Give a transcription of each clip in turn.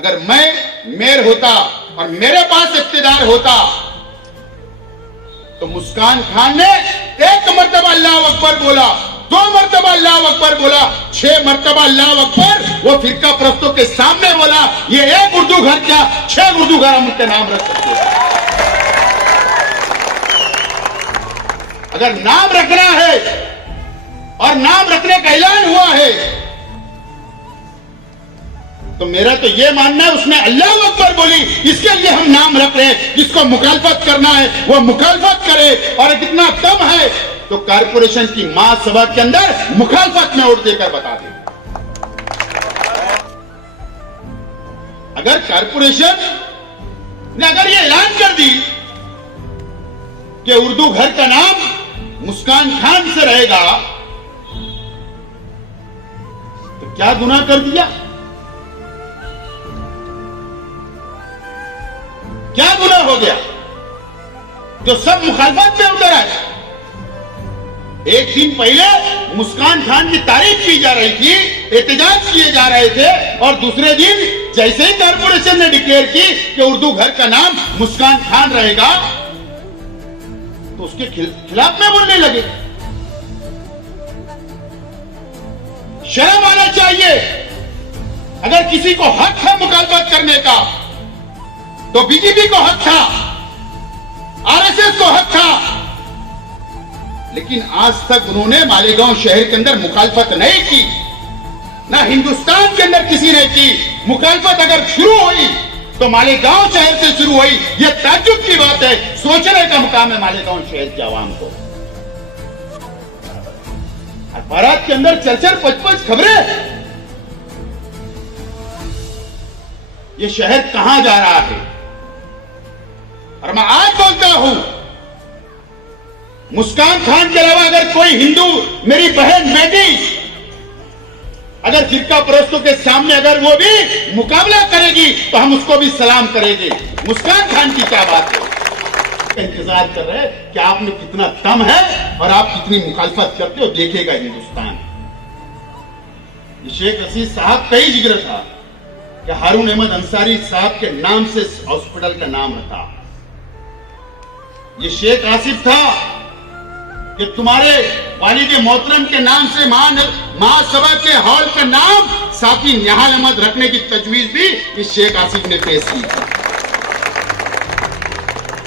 अगर मैं मेयर होता और मेरे पास इख्तियार होता तो मुस्कान खान ने 1 मरतबा अल्लाह अकबर बोला, 2 मरतबा अल्लाह अकबर बोला, 6 मरतबा अल्लाह अकबर वो फिरका परस्तों के सामने बोला, ये एक उर्दू घर क्या 6 उर्दू घर हम उनके नाम रख सकते हैं। अगर नाम रखना है और नाम रखने का ऐलान हुआ है तो मेरा तो यह मानना है उसने अल्लाह अकबर बोली, इसके लिए हम नाम रख रहे हैं। जिसको मुखालफत करना है वो मुखालफत करे, और कितना दम है तो कारपोरेशन की महासभा के अंदर मुखालफत में वोट देकर बता दे। अगर कारपोरेशन ने अगर ये ऐलान कर दी कि उर्दू घर का नाम मुस्कान खान से रहेगा तो क्या गुनाह कर दिया, क्या गुनाह हो गया जो सब मुखालफत में उतर आए। एक दिन पहले मुस्कान खान की तारीफ की जा रही थी, एहतजाज किए जा रहे थे, और दूसरे दिन जैसे ही कारपोरेशन ने डिक्लेयर की कि उर्दू घर का नाम मुस्कान खान रहेगा तो उसके खिलाफ में बोलने लगे। शर्म आना चाहिए। अगर किसी को हक है मुखालफत करने का तो बीजेपी को हक था, आरएसएस को हक था, लेकिन आज तक उन्होंने मालेगांव शहर के अंदर मुखालफत नहीं की, ना हिंदुस्तान के अंदर किसी ने की। मुखालफत अगर शुरू हुई तो मालेगांव शहर से शुरू हुई। यह ताज्जुब की बात है, सोचने का मुकाम है मालेगांव शहर के आवाम को। अखबारात के अंदर 4-5 खबरें, ये शहर कहां जा रहा है। और मैं आज बोलता हूं, मुस्कान खान के अलावा अगर कोई हिंदू मेरी बहन बेटी अगर फिरका परस्तों के सामने अगर वो भी मुकाबला करेगी तो हम उसको भी सलाम करेंगे। मुस्कान खान की क्या बात है, इंतजार कर रहे हैं कि आप में कितना दम है और आप कितनी मुखालफत करते हो, देखेगा हिंदुस्तान। शेख रशीद साहब का ही जिक्र था कि हारून अहमद अंसारी साहब के नाम से हॉस्पिटल का नाम रखा। ये शेख आसिफ था कि तुम्हारे वालिद मोहतरम के नाम से महासभा के हॉल का नाम साकी निहाल अहमद रखने की तजवीज भी इस शेख आसिफ ने पेश की।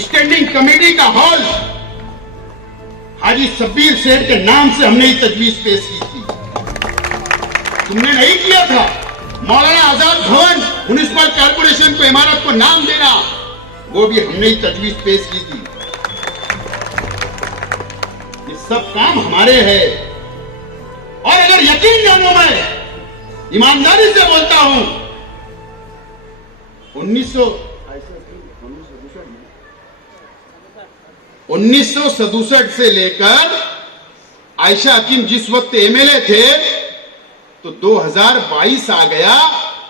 स्टैंडिंग कमेटी का हॉल हाजी शब्बीर सेठ के नाम से हमने ये तजवीज पेश की थी, तुमने नहीं किया था। मौलाना आजाद भवन म्युनिसिपल कॉर्पोरेशन को इमारत को नाम देना, वो भी हमने ही तजवीज पेश की थी। ये सब काम हमारे हैं। और अगर यकीन जानो, मैं ईमानदारी से बोलता हूं, 1967 से लेकर आयशा हकीम जिस वक्त एमएलए थे तो 2022 आ गया,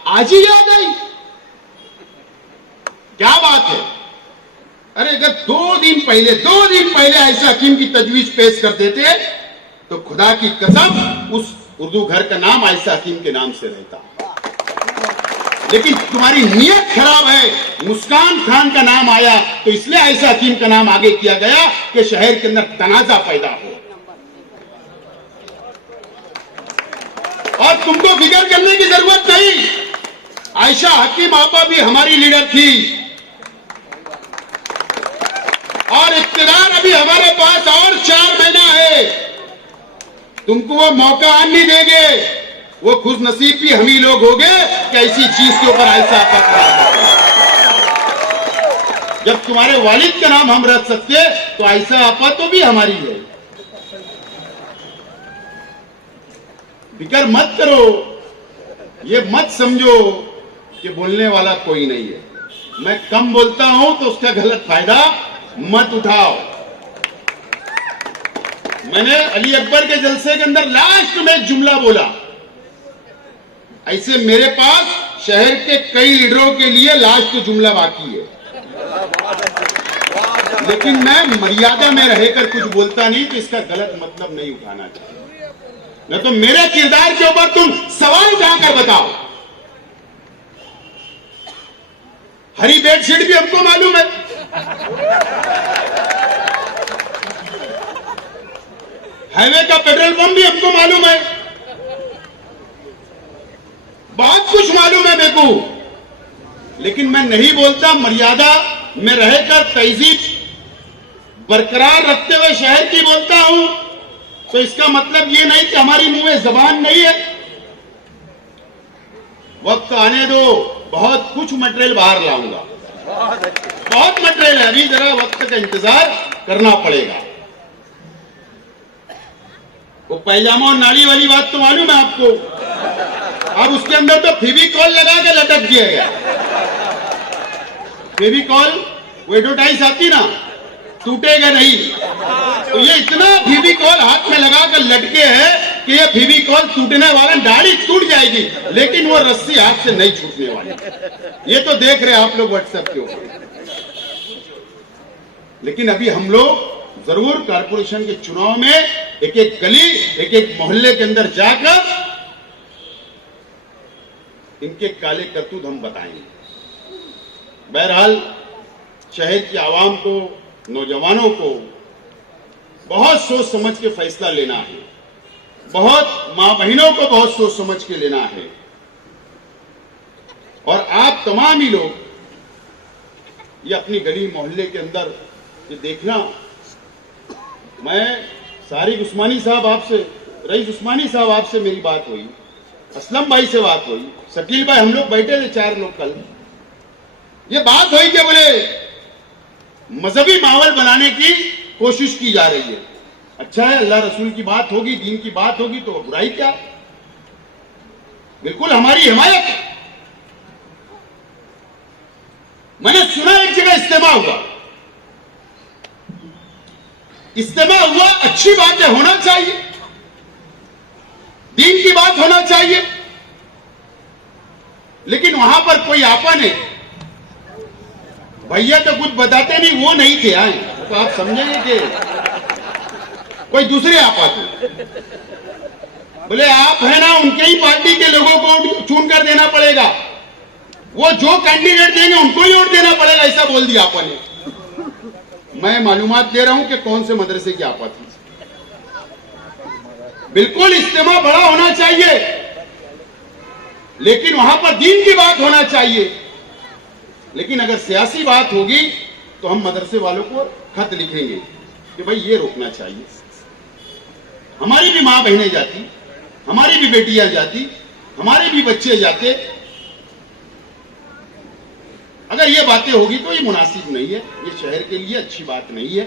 आज ही याद आई। क्या बात है। अरे अगर 2 दिन पहले आयशा हकीम की तजवीज पेश कर देते तो खुदा की कसम उस उर्दू घर का नाम आयशा हकीम के नाम से रहता। लेकिन तुम्हारी नीयत खराब है। मुस्कान खान का नाम आया तो इसलिए आयशा हकीम का नाम आगे किया गया कि शहर के अंदर तनाजा पैदा हो। और तुमको फिक्र करने की जरूरत नहीं। आयशा हकीम आपा भी हमारी लीडर थी और इख्तियार अभी हमारे पास और 4 महीना है। तुमको वो मौका नहीं देंगे। वो खुश नसीब भी हम ही लोग होंगे कि ऐसी चीज के ऊपर ऐसा जब तुम्हारे वालिद का नाम हम रख सकते तो ऐसा आपा तो भी हमारी है। फिक्र मत करो, ये मत समझो कि बोलने वाला कोई नहीं है। मैं कम बोलता हूं तो उसका गलत फायदा मत उठाओ। मैंने अली अकबर के जलसे के अंदर लास्ट में एक जुमला बोला। ऐसे मेरे पास शहर के कई लीडरों के लिए लास्ट जुमला बाकी है, लेकिन मैं मर्यादा में रहकर कुछ बोलता नहीं तो इसका गलत मतलब नहीं उठाना चाहिए। न तो मेरे किरदार के ऊपर तुम सवाल उठाकर बताओ। हरी बेडशीट भी हमको मालूम है। हाईवे का पेट्रोल पंप भी हमको मालूम है। बहुत कुछ मालूम है मेरे को, लेकिन मैं नहीं बोलता। मर्यादा में रहकर तहजीब बरकरार रखते हुए शहर की बोलता हूं, तो इसका मतलब ये नहीं कि हमारी मुंह में जबान नहीं है। वक्त आने दो, बहुत कुछ मटेरियल बाहर लाऊंगा, बहुत मटेरियल है। अभी जरा वक्त का इंतजार करना पड़ेगा। वो पैजामा और नाड़ी वाली बात तो मालूम है आपको। अब उसके अंदर तो फेविकॉल लगा के लटक दिया गया। फेविकॉल वो एडवर्टाइज आती ना, टूटेगा नहीं। तो ये इतना फेविकॉल हाथ में लगा कर लटके है कि ये फेविकॉल टूटने वाला, दाढ़ी टूट जाएगी लेकिन वो रस्सी हाथ से नहीं छूटने वाली। ये तो देख रहे हैं आप लोग व्हाट्सएप के ऊपर। लेकिन अभी हम लोग जरूर कारपोरेशन के चुनाव में एक एक गली, एक एक मोहल्ले के अंदर जाकर इनके काले करतूत हम बताएंगे। बहरहाल शहर की आवाम को, नौजवानों को बहुत सोच समझ के फैसला लेना है। बहुत मां बहनों को बहुत सोच समझ के लेना है। और आप तमाम ही लोग ये अपनी गली मोहल्ले के अंदर ये देखना। मैं सारिक उस्मानी साहब आपसे, रईस उस्मानी साहब आपसे मेरी बात हुई, असलम भाई से बात हुई, शकील भाई, हम लोग बैठे थे 4 लोग कल। ये बात हुई कि बोले मजहबी माहौल बनाने की कोशिश की जा रही है। अच्छा है, अल्लाह रसूल की बात होगी, दीन की बात होगी तो बुराई क्या? बिल्कुल हमारी हिमायत है। मैंने सुना एक जगह इज्तिमा हुआ, इज्तिमा हुआ, अच्छी बातें होना चाहिए, दीन की बात होना चाहिए, लेकिन वहां पर कोई आपा नहीं, भैया तो कुछ बताते नहीं, वो नहीं थे आए, तो आप समझेंगे कि कोई दूसरे आपा थे। बोले आप है ना, उनके ही पार्टी के लोगों को चुन कर देना पड़ेगा, वो जो कैंडिडेट देंगे उनको ही वोट देना पड़ेगा, ऐसा बोल दिया आपा ने। मैं मालूमात दे रहा हूं कि कौन से मदरसे की आपा थी। बिल्कुल इज्तिमा बड़ा होना चाहिए, लेकिन वहां पर दीन की बात होना चाहिए। लेकिन अगर सियासी बात होगी तो हम मदरसे वालों को खत लिखेंगे कि भाई ये रोकना चाहिए। हमारी भी मां बहनें जाती, हमारी भी बेटियां जाती, हमारे भी बच्चे जाते। अगर ये बातें होगी तो ये मुनासिब नहीं है, ये शहर के लिए अच्छी बात नहीं है।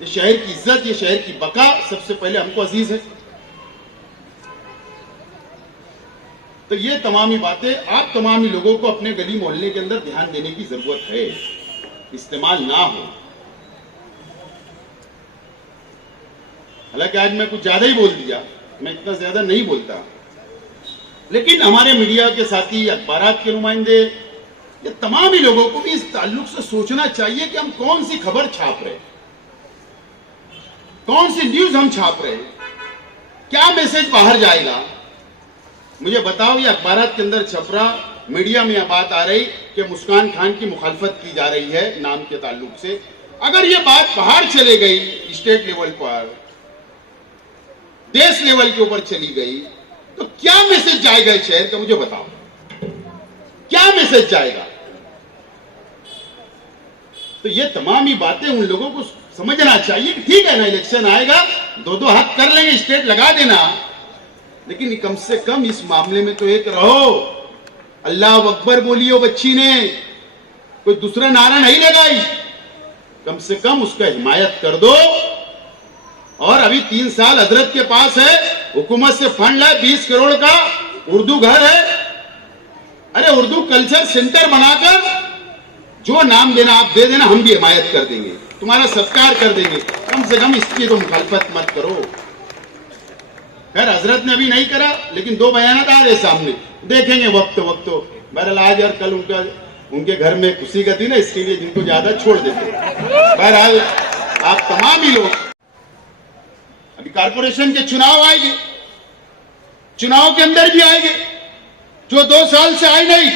ये शहर की इज्जत, ये शहर की बका सबसे पहले हमको अजीज है। तो ये तमाम ही बातें आप तमाम ही लोगों को अपने गली मोहल्ले के अंदर ध्यान देने की जरूरत है, इस्तेमाल ना हो। हालांकि आज मैं कुछ ज्यादा ही बोल दिया, मैं इतना ज्यादा नहीं बोलता, लेकिन हमारे मीडिया के साथी, अखबारात के नुमाइंदे, ये तमाम ही लोगों को भी इस ताल्लुक से सोचना चाहिए कि हम कौन सी खबर छाप रहे हैं, कौन सी न्यूज हम छाप रहे हैं, क्या मैसेज बाहर जाएगा। मुझे बताओ, ये अखबारात के अंदर छप रहा, मीडिया में यह बात आ रही कि मुस्कान खान की मुखालफत की जा रही है नाम के ताल्लुक से। अगर ये बात बाहर चले गई, स्टेट लेवल पर, देश लेवल के ऊपर चली गई, तो क्या मैसेज जाएगा इस शहर का? मुझे बताओ, क्या मैसेज जाएगा? तो ये तमाम ही बातें उन लोगों को समझना चाहिए कि ठीक है ना, इलेक्शन आएगा, दो हाथ कर लेंगे, स्टेट लगा देना, लेकिन कम से कम इस मामले में तो एक रहो। अल्लाह अकबर बोली हो बच्ची ने, कोई दूसरा नारा नहीं लगाई, कम से कम उसका हिमायत कर दो। और अभी 3 साल हजरत के पास है, हुकूमत से फंड है 20 करोड़ का, उर्दू घर है। अरे उर्दू कल्चर सेंटर बनाकर जो नाम देना आप दे देना, हम भी हिमायत कर देंगे, तुम्हारा सत्कार कर देंगे। कम से कम इसकी तो मुखालफत मत करो। खैर हजरत ने अभी नहीं करा, लेकिन 2 बयान आ रहे सामने, देखेंगे वक्त वक्त। बहरहाल आज और कल उनके घर में खुशी का दिन है, इसके लिए जिनको ज्यादा छोड़ देते। बहरहाल आप तमाम ही लोग, अभी कारपोरेशन के चुनाव आएंगे, चुनाव के अंदर भी आएंगे, जो 2 साल से आए नहीं,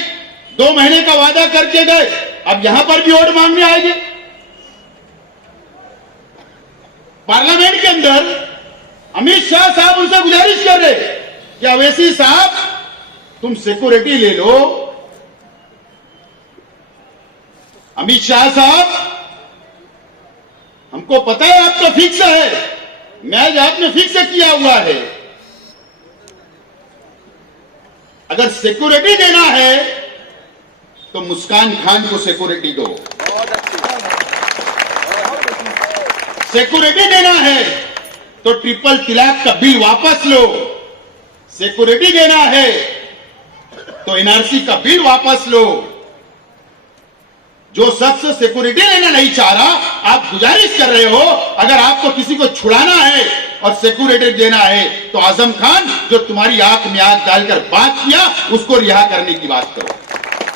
2 महीने का वादा करके गए, अब यहां पर भी वोट मांगने आएंगे। पार्लियामेंट के अंदर अमित शाह साहब उनसे गुजारिश कर रहे कि अवैसी साहब तुम सिक्योरिटी ले लो। अमित शाह साहब, हमको पता है आपका फिक्स है, मैच आपने फिक्स किया हुआ है, अगर सिक्योरिटी देना है तो मुस्कान खान को सिक्योरिटी दो। सिक्योरिटी देना है तो ट्रिपल तलाक का बिल वापस लो। सिक्योरिटी देना है तो एनआरसी का बिल वापस लो। जो शख्स सिक्योरिटी लेना नहीं चाह रहा, आप गुजारिश कर रहे हो, अगर आपको किसी को छुड़ाना है और सिक्योरिटी देना है तो आजम खान जो तुम्हारी आंख में आंख डालकर बात किया, उसको रिहा करने की बात करो।